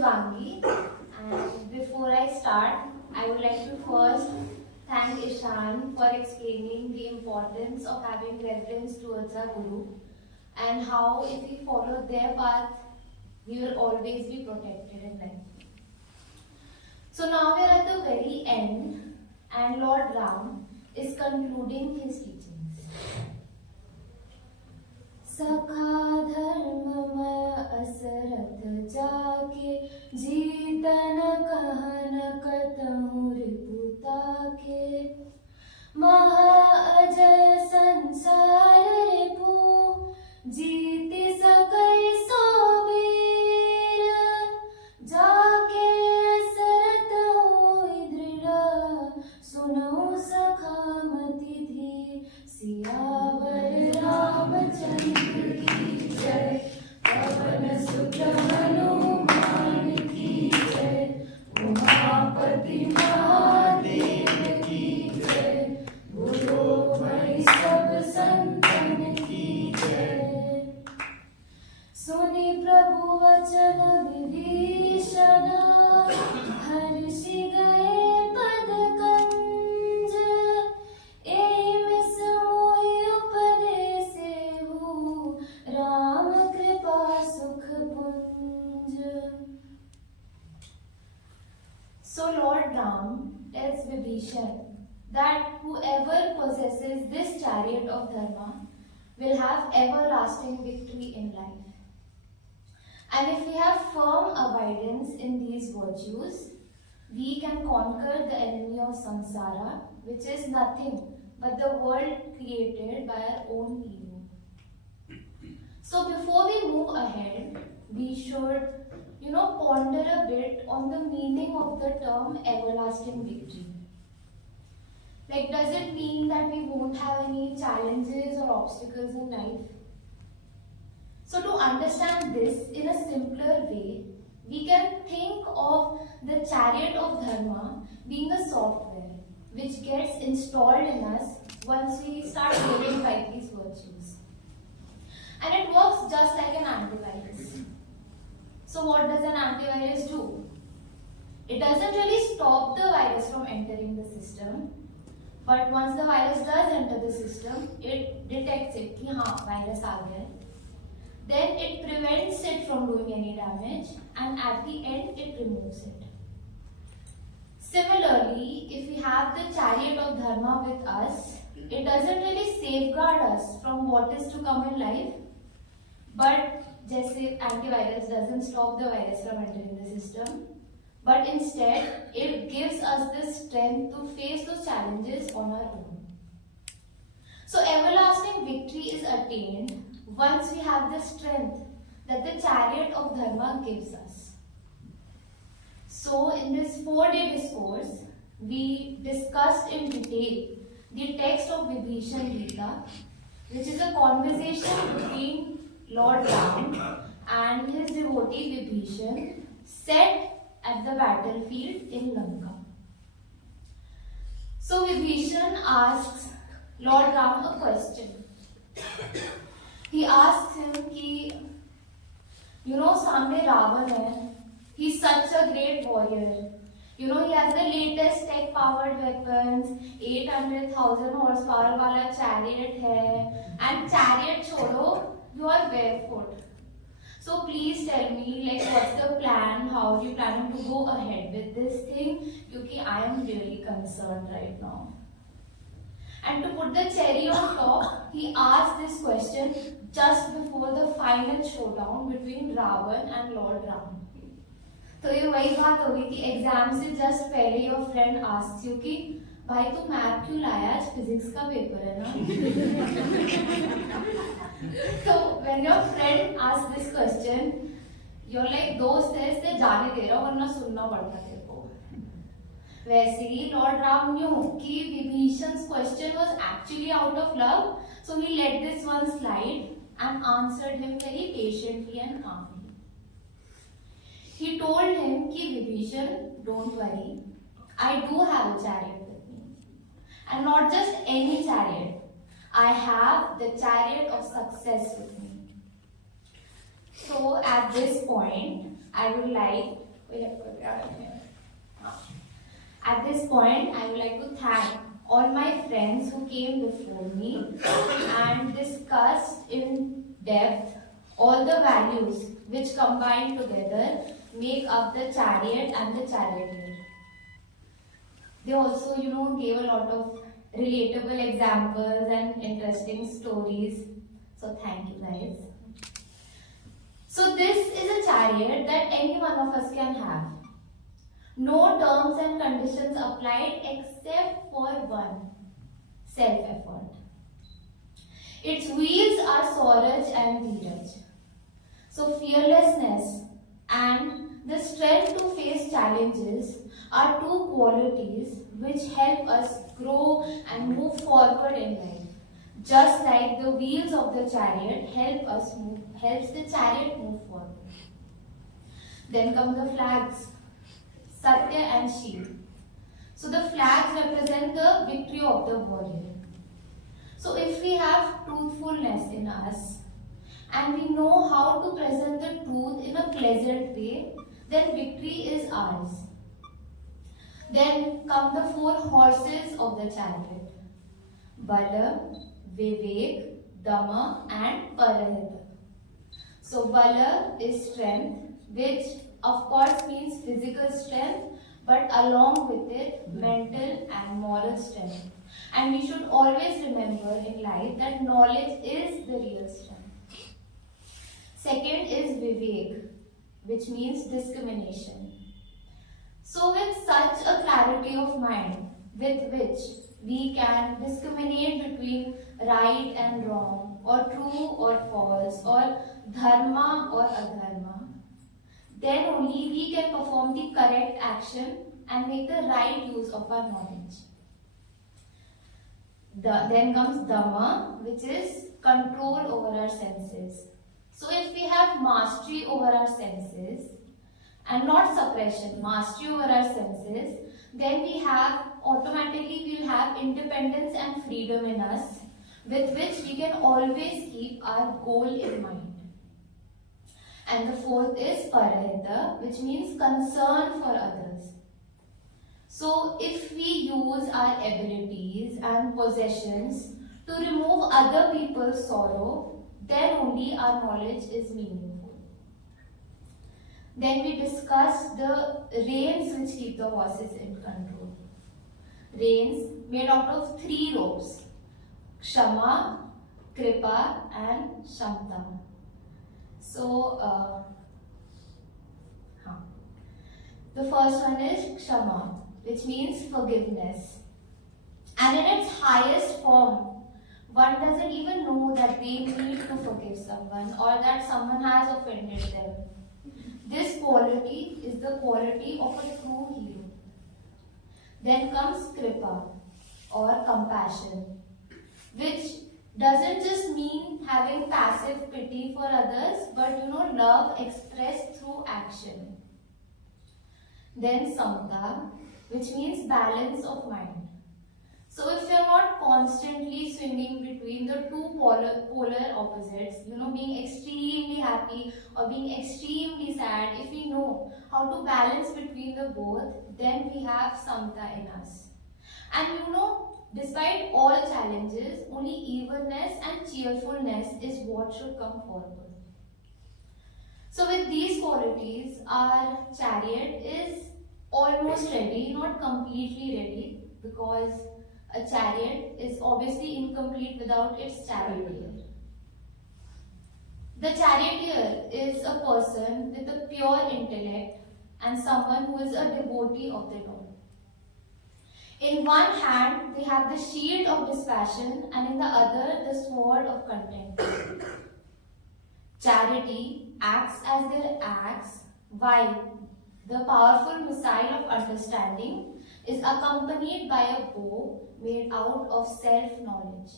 Shivangi, and before I start, I would like to first thank Ishan for explaining the importance of having reverence towards our Guru and how if we follow their path, we will always be protected in life. So now we are at the very end and Lord Ram is concluding his teachings. सखा धर्ममय असरथ जाके जीतन कहन कतहु रिपुता के महा अजय संसार रिपु जीति सकै सो वीर जाके असरथ होई दृढ़ सुनौ सखा मति धी सियावर रामचंद्र की जय पवन सुत हनुमान की जय उमापति महादेव की जय बोलो भाई सब संतन की जय सुनि प्रभु वचन विभीषण हर्षि गए पद कंज एहि मिस मोहि उपदेसेहु राम कृपा सुख पुंज. So Lord Ram tells Vibhishan that whoever possesses this chariot of dharma will have everlasting victory in life. And if we have firm abidance in these virtues, we can conquer the enemy of samsara, which is nothing but the world created by our own ego. So before we move ahead, we should, ponder a bit on the meaning of the term everlasting victory. Like, does it mean that we won't have any challenges or obstacles in life? So to understand this in a simpler way, we can think of the chariot of dharma being a software which gets installed in us once we start living by these virtues. And it works just like an antivirus. So what does an antivirus do? It doesn't really stop the virus from entering the system, but once the virus does enter the system, it detects it कि हाँ virus आ गया. Then it prevents it from doing any damage, and at the end it removes it. Similarly, if we have the chariot of dharma with us, it doesn't really safeguard us from what is to come in life, but जैसे antivirus doesn't stop the virus from entering the system, but instead it gives us the strength to face those challenges on our own. So everlasting victory is attained once we have the strength that the chariot of dharma gives us. So in this 4-day discourse, we discussed in detail the text of Vibhishan Gita, which is a conversation between Lord Ram and his devotee Vibhishan set at the battlefield in Lanka. So Vibhishan asks Lord Ram a question. He asks him कि सामने रावण है. He's such a great warrior. He has the latest tech powered weapons, 800,000 horsepower वाला chariot है, and chariot छोड़ो, you are barefoot. So please tell me, what's the plan? How are you planning to go ahead with this thing? Because I am really concerned right now. And to put the cherry on top, he asked this question just before the final showdown between Ravan and Lord Ram. तो ये वही बात होगी कि exam से just पहले your friend asks you कि भाई तू मैथ क्यों लाया, आज फिजिक्स का पेपर है ना. So when your friend asks this question, you're like दोस्त है इसलिए जाने दे रहा हूँ वरना सुनना पड़ता तेरे को. वैसे ही लॉर्ड राम knew कि Vibhishan's question was actually out of love, so he let this one slide and answered him very patiently and calmly. He told him कि Vibhishan, don't worry, I do have a chariot with me, and not just any chariot. I have the chariot of success with me. So at this point, I would like At this point, I would like to thank all my friends who came before me and discussed in depth all the values which combined together make up the chariot and the charioteer. They also, gave a lot of relatable examples and interesting stories. So thank you guys. So this is a chariot that any one of us can have. No terms and conditions applied except for one, self-effort. Its wheels are Swaraj and Dheeraj. So fearlessness and the strength to face challenges are two qualities which help us grow and move forward in life. Just like the wheels of the chariot helps the chariot move forward. Then come the flags, Satya and Shiv. So the flags represent the victory of the warrior. So if we have truthfulness in us and we know how to present the truth in a pleasant way, then victory is ours. Then come the four horses of the chariot: Bala, Vivek, Dama and Parahita. So Bala is strength, which of course means physical strength, but along with it mental and moral strength. And we should always remember in life that knowledge is the real strength. Second is Vivek, which means discrimination. So with such a clarity of mind with which we can discriminate between right and wrong, or true or false, or dharma or adharma, then only we can perform the correct action and make the right use of our knowledge. Then comes Dhamma, which is control over our senses. So if we have mastery over our senses, and not suppression, mastery over our senses, then we will have independence and freedom in us, with which we can always keep our goal in mind. And the fourth is Parahita, which means concern for others. So if we use our abilities and possessions to remove other people's sorrow, then only our knowledge is meaningful. Then we discussed the reins which keep the horses in control. Reins made out of 3 ropes: Kshama, Kripa and Shamta. So, the first one is Kshama, which means forgiveness. And in its highest form, one doesn't even know that they need to forgive someone or that someone has offended them. This quality is the quality of a true hero. Then comes Kripa or compassion, which doesn't just mean having passive pity for others, but love expressed through action. Then Samta, which means balance of mind. So if you're not constantly swinging between the two polar opposites, being extremely happy or being extremely sad, if we know how to balance between the both, then we have Samta in us. And despite all challenges, only evenness and cheerfulness is what should come forward. So with these qualities, our chariot is almost ready, not completely ready, because a chariot is obviously incomplete without its charioteer. The charioteer is a person with a pure intellect and someone who is a devotee of the Lord. In one hand, they have the shield of dispassion, and in the other, the sword of contempt. Charity acts as their axe, while the powerful missile of understanding is accompanied by a bow made out of self-knowledge.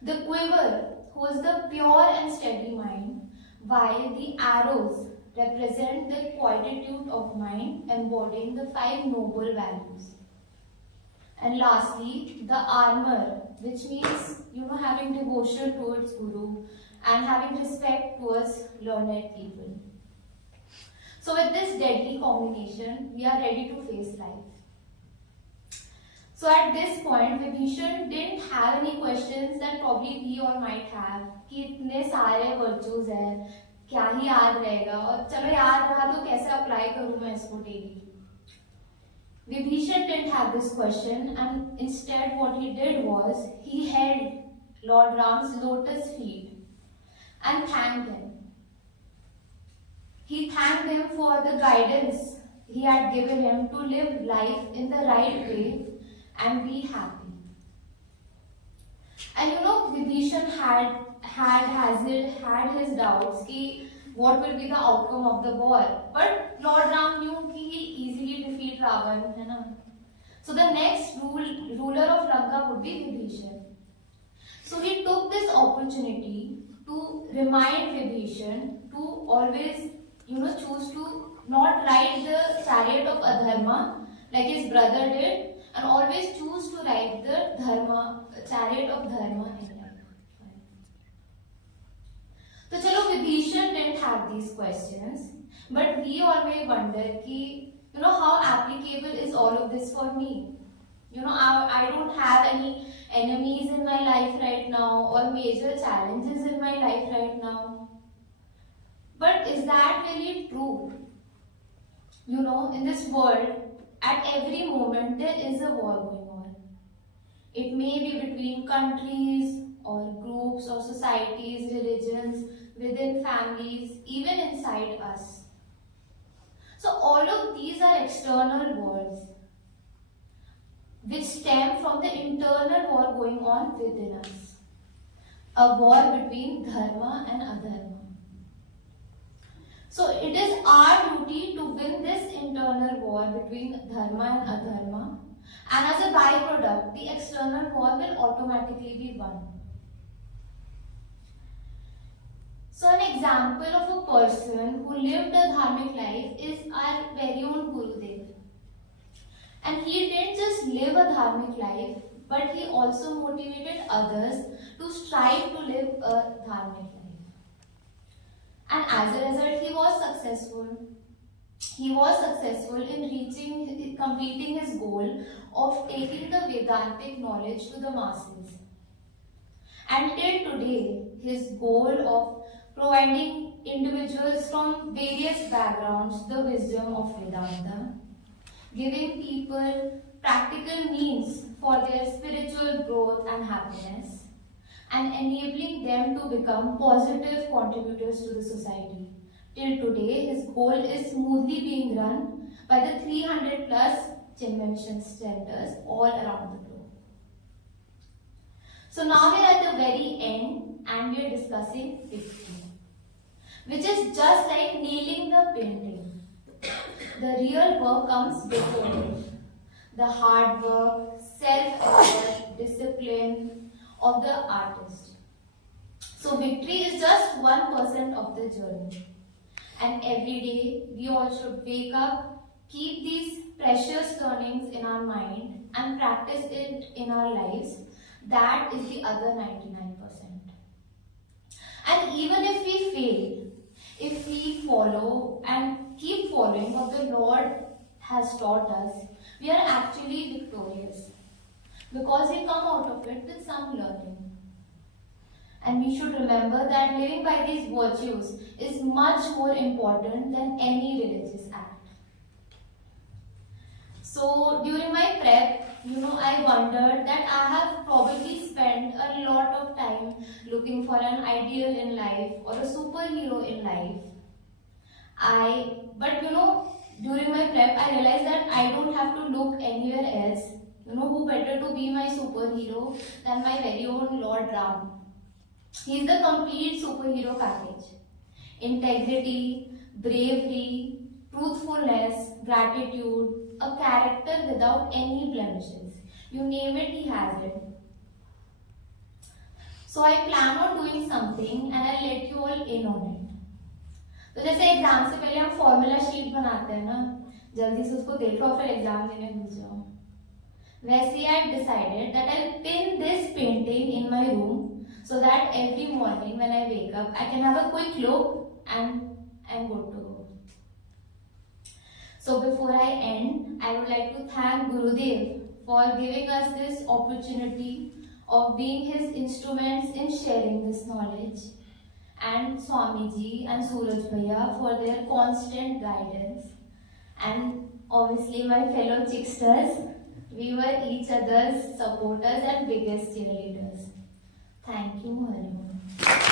The quiver holds the pure and steady mind, while the arrows represent the quietude of mind, embodying the 5 noble values. And lastly, the armor, which means, having devotion towards Guru and having respect towards learned people. So with this deadly combination, we are ready to face life. So at this point, Vibhishan didn't have any questions that probably we all might have कि इतने सारे virtues हैं, क्या ही याद रहेगा और चलो याद रहा तो कैसे अप्लाई करूँ मैं इसको daily. Vibhishan didn't have this question, and instead what he did was he held Lord Ram's lotus feet and thanked him. He thanked him for the guidance he had given him to live life in the right way and be happy. And Vibhishan had his doubts कि what will be the outcome of the war. But Lord Ram knew कि he'll easily defeat Ravan, है ना? So the next ruler of Lanka would be Vibhishan. So he took this opportunity to remind Vibhishan to always, choose to not ride the chariot of adharma like his brother did, and always choose to ride the chariot of dharma in life. So chalo, Vibhishan didn't have these questions, but we all may wonder ki, how applicable is all of this for me? I don't have any enemies in my life right now or major challenges in my life right now. But is that really true? In this world, at every moment there is a war going on. It may be between countries or groups or societies, religions, within families, even inside us. So all of these are external wars which stem from the internal war going on within us. A war between dharma and adharma. So it is our duty to win this internal war between dharma and adharma, and as a byproduct, the external war will automatically be won. So an example of a person who lived a dharmic life is our very own Gurudev. And he didn't just live a dharmic life, but he also motivated others to strive to live a dharmic life. And as a result, he was successful. He was successful in completing his goal of taking the Vedantic knowledge to the masses. And till today, his goal of providing individuals from various backgrounds the wisdom of Vedanta, giving people practical means for their spiritual growth and happiness, and enabling them to become positive contributors to the society. Till today, his goal is smoothly being run by the 300 plus Chinmention centers all around the globe. So now we are at the very end and we are discussing victory, which is just like nailing the painting. The real work comes before it. The hard work, self-effort, discipline of the artist. So victory is just 1% of the journey. And every day we all should wake up, keep these precious learnings in our mind and practice it in our lives. That is the other 99%. And even if we fail, if we follow and keep following what the Lord has taught us, we are actually victorious because we come out of it with some learning. And we should remember that living by these virtues is much more important than any religious act. So during my prep, I wondered that I have probably spent a lot of time looking for an ideal in life or a superhero in life. But during my prep, I realized that I don't have to look anywhere else. Who better to be my superhero than my very own Lord Ram. He is the complete superhero package. Integrity, bravery, truthfulness, gratitude, a character without any blemishes. You name it, he has it. So I plan on doing something and I'll let you all in on it. तो जैसे exam से पहले हम formula sheet बनाते हैं ना, जल्दी से उसको देखो और फिर एग्जाम देने घुस जाओ. वैसे I decided that I'll pin this painting in my room so that every morning when I wake up, I can have a quick look and I'm good to go. So before I end, I would like to thank Gurudev for giving us this opportunity of being his instruments in sharing this knowledge, and Swamiji and Suraj Bhaiya for their constant guidance, and obviously my fellow Chicksters. We were each other's supporters and biggest cheerleaders. Thank you, Hari Om.